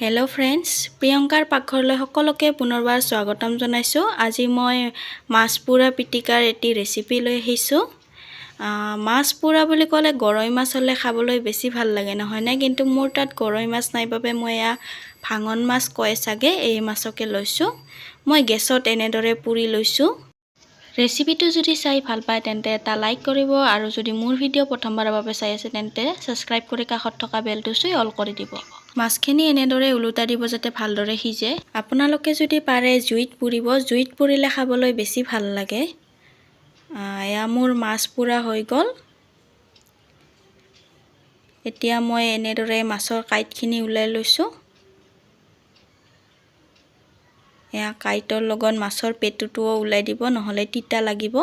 Hello' friends, প্ৰিয়ংকাৰ পাকঘৰলৈ সকলোকে পুনৰবাৰ স্বাগতম জনাইছোঁ। আজি মই মাছ পোৰা পিটিকাৰ এটি ৰেচিপি লৈ আহিছোঁ। মাছ পোৰা বুলি ক'লে গৰৈ মাছ হ'লে খাবলৈ বেছি ভাল লাগে নহয়নে? কিন্তু মোৰ তাত গৰৈ মাছ নাই বাবে মই এয়া ভাঙন মাছ কয় চাগে, এই মাছকে লৈছোঁ। মই গেছত এনেদৰে পুৰি লৈছোঁ। ৰেচিপিটো যদি চাই ভাল পায় তেন্তে এটা লাইক কৰিব, আৰু যদি মোৰ ভিডিঅ' প্ৰথমবাৰৰ বাবে চাই আছে তেন্তে ছাবস্ক্ৰাইব কৰি কাষত থকা বেলটো চুই অল কৰি দিব। মাছখিনি এনেদৰে ওলোটা দিব যাতে ভালদৰে সিজে। আপোনালোকে যদি পাৰে জুইত পুৰিব, জুইত পুৰিলে খাবলৈ বেছি ভাল লাগে। এয়া মোৰ মাছ পোৰা হৈ গ'ল। এতিয়া মই এনেদৰে মাছৰ কাঁইটখিনি ওলাই লৈছোঁ। এয়া কাঁইটৰ লগত মাছৰ পেটুটোও ওলাই দিব, নহ'লে তিতা লাগিব।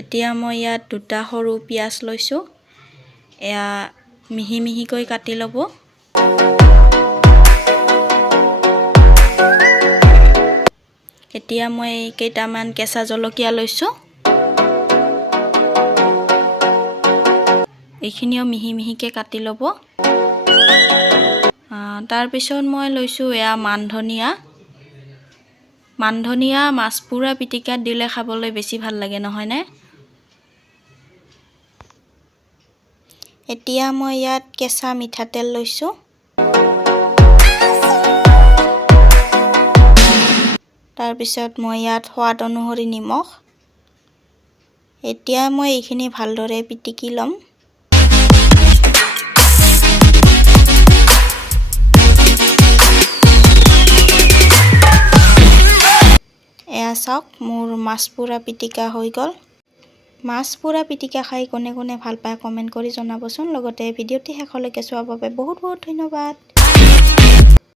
এতিয়া মই ইয়াত দুটা সৰু পিঁয়াজ লৈছোঁ। এয়া মিহি মিহিকৈ কাটি ল'ব। এতিয়া মই কেইটামান কেঁচা জলকীয়া লৈছোঁ। এইখিনিও মিহি মিহিকৈ কাটি ল'ব। তাৰপিছত মই লৈছোঁ এয়া মানধনিয়া মাছ পোৰা পিটিকাত দিলে খাবলৈ বেছি ভাল লাগে নহয়নে? এতিয়া মই ইয়াত কেঁচা মিঠাতেল লৈছোঁ। তাৰপিছত মই ইয়াত সোৱাদ অনুসৰি নিমখ। এতিয়া মই এইখিনি ভালদৰে পিটিকি ল'ম। এয়া চাওক, মোৰ মাছ পোৰা পিটিকা হৈ গ'ল। মাছ পোৰা পিটিকা খাই কোনে কোনে ভাল পায় কমেণ্ট কৰি জনাবচোন। লগতে ভিডিঅ'টি শেষলৈকে চোৱাৰ বাবে বহুত বহুত ধন্যবাদ।